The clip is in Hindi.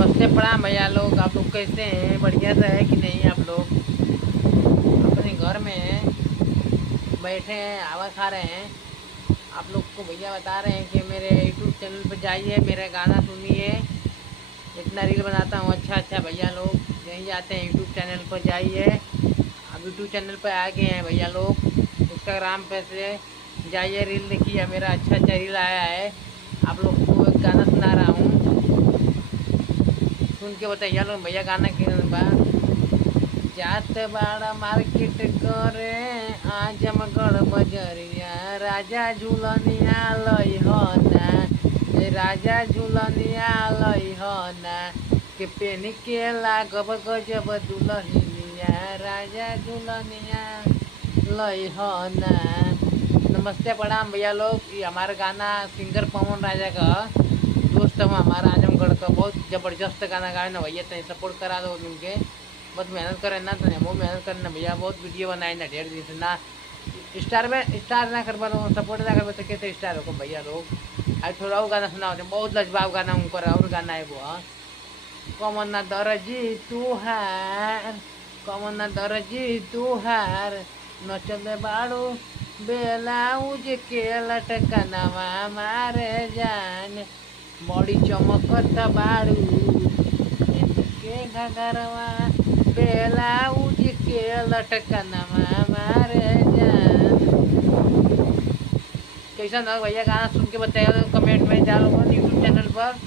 नमस्ते प्रणाम भैया लोग। आप लोग कैसे हैं? बढ़िया से है कि नहीं? आप लोग अपने घर में बैठे हैं, हवा खा रहे हैं। आप लोग को भैया बता रहे हैं कि मेरे यूट्यूब चैनल पर जाइए, मेरा गाना सुनिए। इतना रील बनाता हूँ अच्छा अच्छा। भैया लोग यहीं जाते हैं, यूट्यूब चैनल पर जाइए। अब यूट्यूब चैनल पर आ गए हैं भैया लोग। इंस्टाग्राम पे से जाइए, रील देखिए, मेरा अच्छा अच्छा रील आया है। आप लोग को एक गाना सुना रहा हूँ, सुन के बताइए लोग। भैया गाना के बा जात बाड़ा मार्केट करे आजमगढ़ बजरिया, राजा झूलनिया लई हो ना, राजा झूलनिया लई हो ना, के पेन के लागब गजब दुलहिनिया, राजा झूलनिया लई हो ना। नमस्ते प्रणाम भैया लोग। ये हमारा गाना सिंगर पवन राजा का दोस्त हूँ, हमारा आजमगढ़ का बहुत ज़बरदस्त गाना गाए ना भैया। तो सपोर्ट करा दो उनके, बहुत मेहनत करें ना, तो हम मेहनत करें ना भैया। बहुत वीडियो बनाए ना ढेर दिन से ना। स्टार ना कर बनो, सपोर्ट ना कर तो कहते स्टार हो भैया लोग। आज थोड़ा और गाना सुना, बहुत लजवाब गाना उनका और गाना है वो। कमना दरजी तुहार, कमना दरजी तुहार, नचल बाड़ू बेलाउज के लटकनवा मारे जान, बड़ी चमकत बाड़ू के घगरवा, बेलाउज के लटकनवा मारे जान। कैसा ना भैया गाना सुन के बताइए कमेंट में डालो यूट्यूब चैनल पर।